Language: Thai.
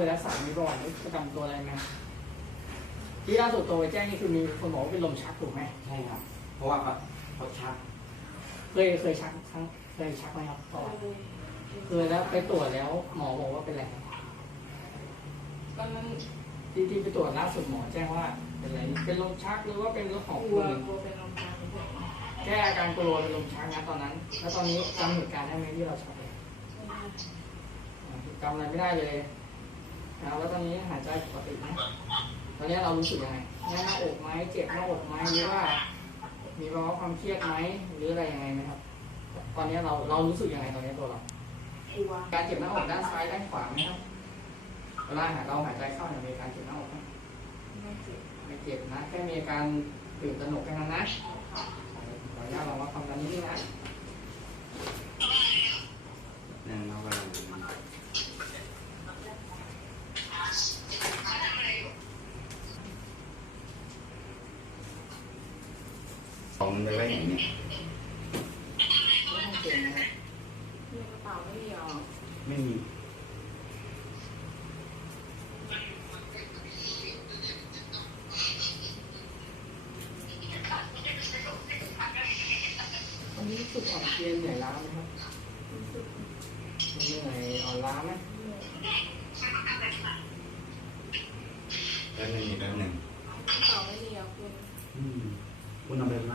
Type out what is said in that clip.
คยรักษามีประวัติประจำตัวอะไรไหมที่ล่าสุดตัวไปแจ้งนี่คือมีคนบอกว่าเป็นลมชักถูกไหมใช่ครับ เพราะว่าเขาเขาชัก เคยเคยชักครั้งเคยชักไหมครับต่อเคยแล้วไปตรวจแล้วหมอบอกว่าเป็นอะไรตอนนั้นที่ที่ไปตรวจล่าสุดหมอแจ้งว่าเป็นอะไรเป็นลมชักหรือว่าเป็นโรคของกลัวกลัวเป็นลมชักแค่อาการกลัวเป็นลมชักนะตอนนั้น แล้วตอนนี้จำเหตุการณ์ได้ไหมที่เราชักจำอะไรไม่ได้เลย นะแล้วตอนนี้หายใจปกติไหมตอนนี้เรารู้สึกยังไงแน่นหน้าอกไหมเจ็บหน้าอกไหมหรือว่า มีภาวะความเครียดไหมหรืออะไรยังไงไหมครับ ตอนนี้เราเรารู้สึกยังไงตอนนี้ตัวเรากลัวการเจ็บหน้าอกด้านซ้ายด้านขวาไหมครับเวลาหาเราหายใจเข้าเนี่ยมีการเจ็บหน้าอกไหมไม่เจ็บไม่เจ็บนะแค่มีอาการตื่นตระหนกแค่นั้นนะขออนุญาตลองว่าความดันนิดนึงนะ นั่งเรากำลัง ของมันไปไว้ไหนเนี่ยไม่ต้องเจ็บนะครับในกระเป๋าไม่มีหรอไม่มีวันนี้รู้สึกอ่อนเพลียเหนื่อยล้าไหมครับรู้สึกเหนื่อยอ่อนล้าไหมเหนื่อย แล้วหนึ่